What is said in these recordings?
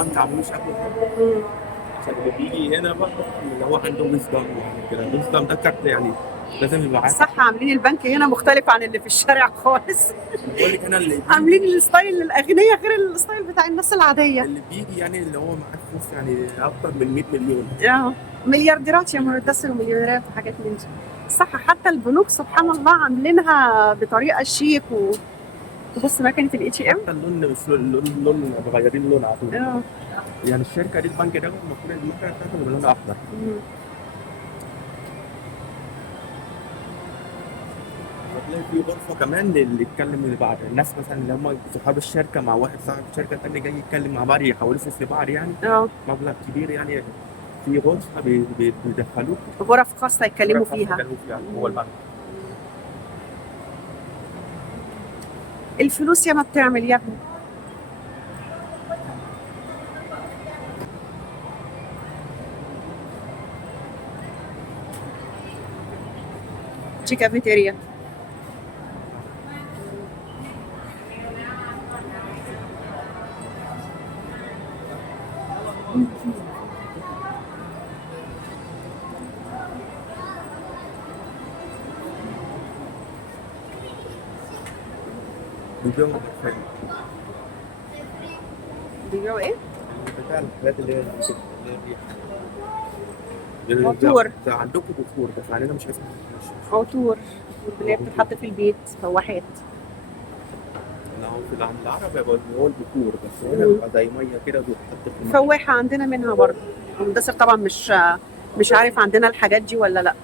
البنك عملوش قبل كده. مم. عشان اللي بيجي هنا بقى اللي هو عنده ويزدم يعني كده، الويزدم ده كارت يعني لازم يبقى عارف. صح، عاملين البنك هنا مختلف عن اللي في الشارع خالص. انا بقول لك انا اللي عاملين بيجي، الستايل للاغنياء غير الستايل بتاع الناس العاديه. اللي بيجي يعني اللي هو معاه فلوس يعني اكتر من 100 مليون. اه، مليارديرات يا مدثر ومليونيرات وحاجات من دي. صح، حتى البنوك سبحان الله عاملينها بطريقه شيك تبص مكنه الاي تي ام. حتى اللون، بس اللون مغيرين اللون على طول. اه. يعني الشركه دي البنك ده المفروض المكنه بتاعته تبقى لونها احمر. مم. هتلاقي في غرفه كمان اللي يتكلم اللي بعض الناس، مثلا اللي هم صحاب الشركه مع واحد صاحب شركه تاني جاي يتكلم مع بعض يحولوا فلوس لبعض يعني اه، مبلغ كبير يعني. في غرفه بيدخلوك غرف خاصه يتكلموا غرفه خاصه فيها. يتكلموا فيها جوه مم. البنك. الفلوس يا ما بتعمل يا ابني. دي كافيتيريا. بيبيعوا البرفان، بيبيعوا ايه؟ بتاع الحاجات اللي هي عطور. عندكم دكتور بس علينا مش اسمه. عطور اللي هي بتتحط في البيت، فواحات. لا هو في العرب يبقى اللي هو البخور، بس هنا مم. بيبقى زي ميه كده بيتحط في الميه. فواحة عندنا منها برضه. المدثر طبعا مش عارف عندنا الحاجات دي ولا لا.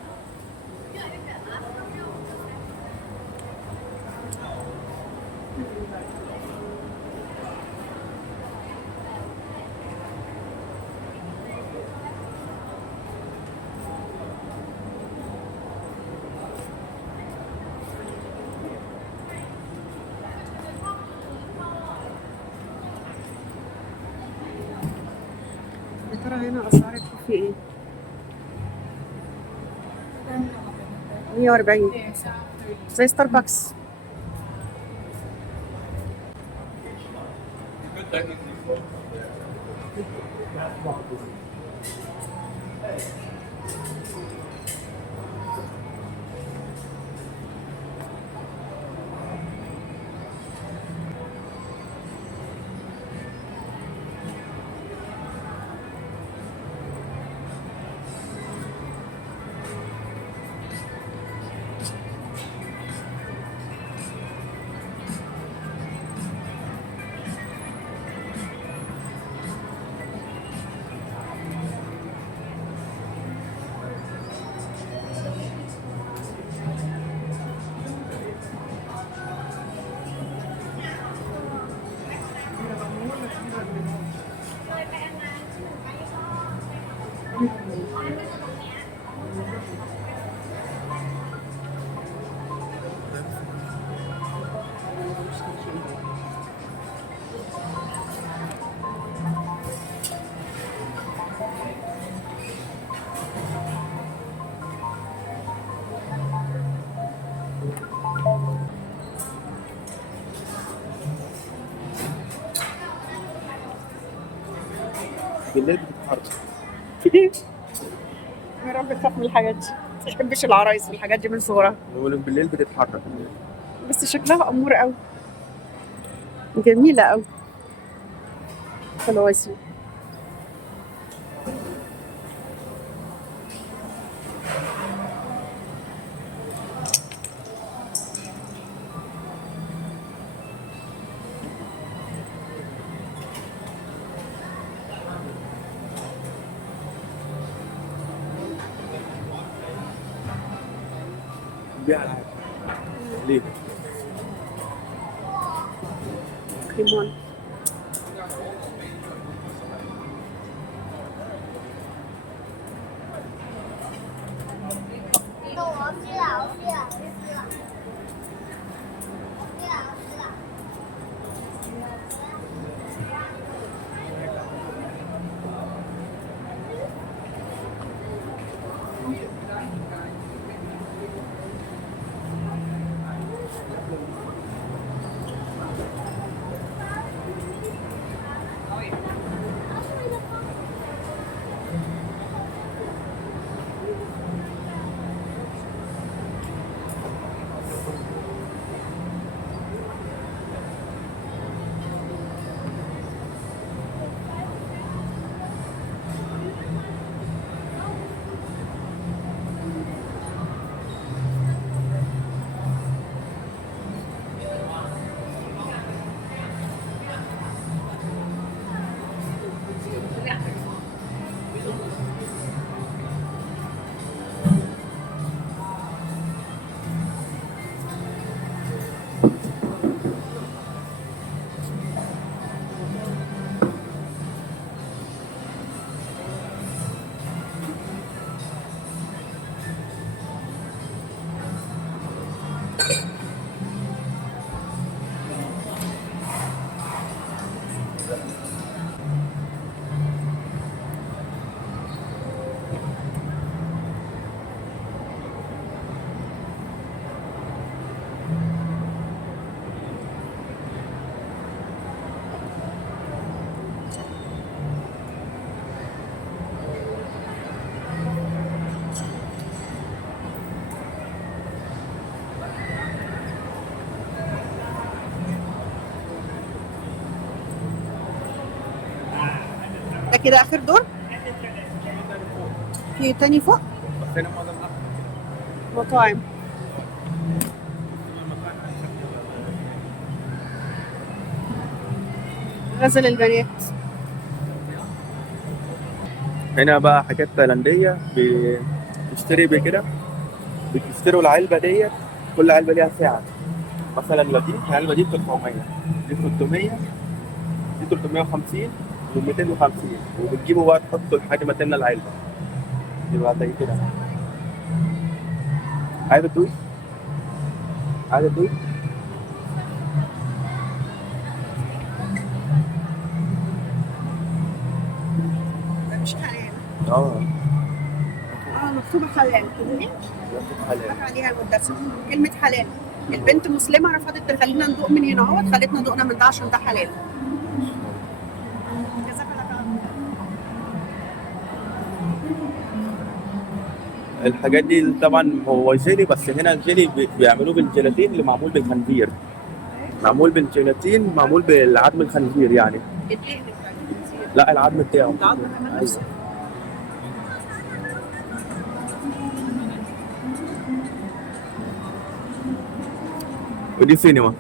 يا ترى هنا اسعار الكوفي ايه؟ 140 زي ستاربكس. بالليل بتتحرك. يا رب تخاف من الحاجات دي، ما تحبش العرايس والحاجات دي من صغرها. بقول بالليل بتتحرك. بس شكلها امور قوي، جميله قوي. خلاص. بيع العاب ليه؟ ليمون. كده اخر دور؟ في تاني فوق؟ بس هنا معظم مطاعم. غزل البنات. هنا بقى حاجات تايلاندية بتشتري بكده، بتشتروا العلبة ديت، كل علبة ليها سعر. مثلا دي العلبة دي ب 400، دي 300، دي 350 و 250، وبتجيبوا بقى تحطوا لحد ما تملى العلبة. يبقى زي كده. عايزة تدوي؟ عايزة تدوي؟ ده مش حلال. اه مكتوبة حلال. حلال. حط عليها المدرسة كلمة حلال. البنت مسلمة رفضت تخلينا ندوق من هنا اهوت، خلتنا دقنا من ده عشان ده حلال. جزاك الله خير. الحاجات دي طبعا هو جيلي، بس هنا الجيلي بيعملوه بالجيلاتين اللي معمول بالخنزير. معمول بالجيلاتين، معمول بالعظم الخنزير يعني. الدهن بتاع الخنزير. لا العظم بتاعه. العظم كمان نفسه. ودي سينما.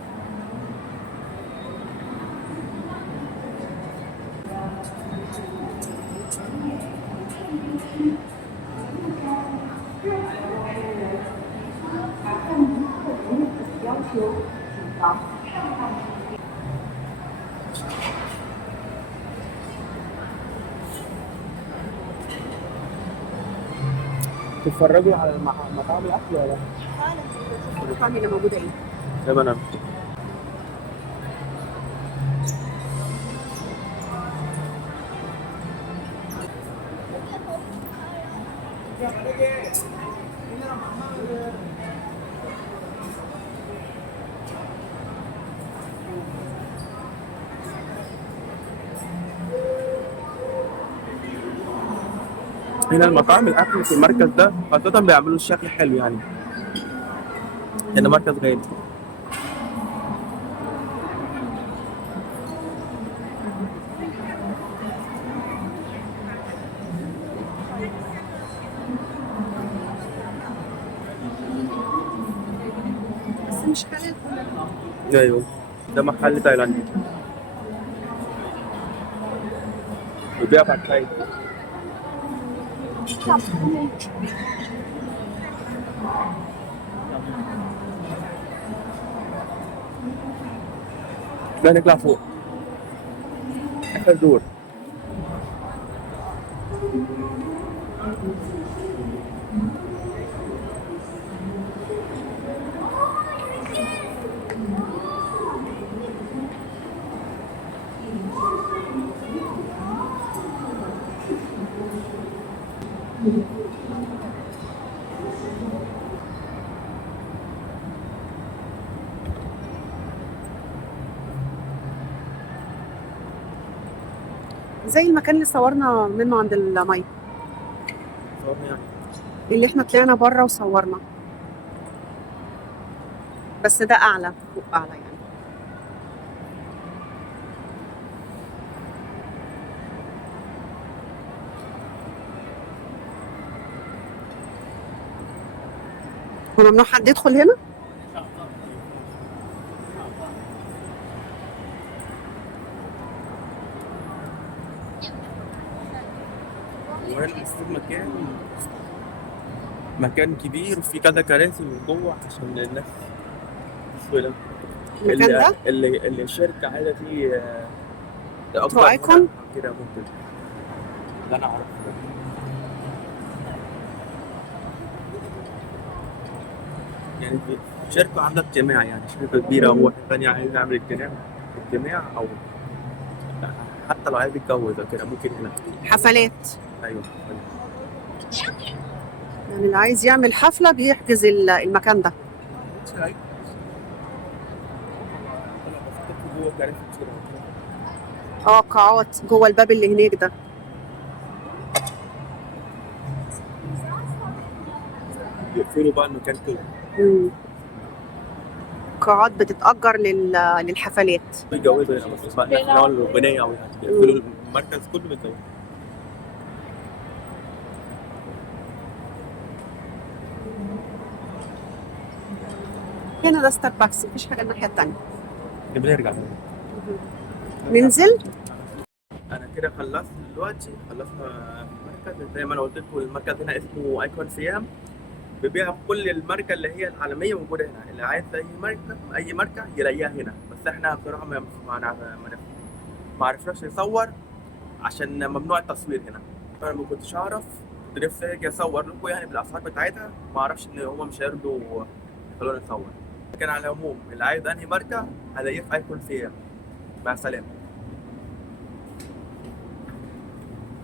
تتفرجوا على مطاعم الاكل ولا لا؟ المطاعم اللي موجودة ايه؟ تمام. هنا المطاعم الاكل في المركز ده خاصة بيعملوا الشكل حلو يعني. هنا مركز غالي. بس مش حلال. ايوه ده محل تايلاندي بيبيع باتاي. لا نطلع فوق اخر دور. زي المكان اللي صورنا منه عند المية، يعني اللي احنا طلعنا بره وصورنا، بس ده اعلى فوق اعلى يعني. هو ممنوع حد يدخل هنا؟ وهنا المفروض مكان كبير وفي كذا كراسي من جوه عشان الناس تسوي. المكان ده؟ اللي الشركة عايزة تيجي تأجر ترو ايكون كده ممكن. اللي أنا أعرفه يعني في شركة عاملة اجتماع، يعني شركة كبيرة أو واحد تاني عايز يعمل اجتماع أو حتى لو عايز يتجوز أو كده ممكن هنا. حفلات. أيوه يعني اللي عايز يعمل حفلة بيحجز المكان ده. قاعات جوه الباب اللي هناك ده. يقفلوا بقى المكان كله. قاعات بتتأجر للحفلات. بيتجوزوا هنا بس بقى الناس اللي هو البنية أو يقفلوا المركز كله بيتجوزوا. هنا ده ستاربكس، مفيش حاجه الناحيه التانيه. بنرجع. ننزل. انا كده خلصت دلوقتي، خلصنا في المركز زي ما انا قلت لكم. المركز هنا اسمه ايكون سيام، بيبيع كل الماركه اللي هي العالميه موجوده هنا. اللي عايز اي ماركه يلاقيها هنا. بس احنا بصراحه ما عرفناش نصور عشان ممنوع التصوير هنا. انا ما كنتش اعرف، كنت نفسي اجي اصور لكم يعني بالاسعار بتاعتها، ما اعرفش ان هم مش هيرضوا يخلوني اصور. لكن على العموم اللي عايز انهي ماركه هلاقيه في ايكون سيام. مع السلامه.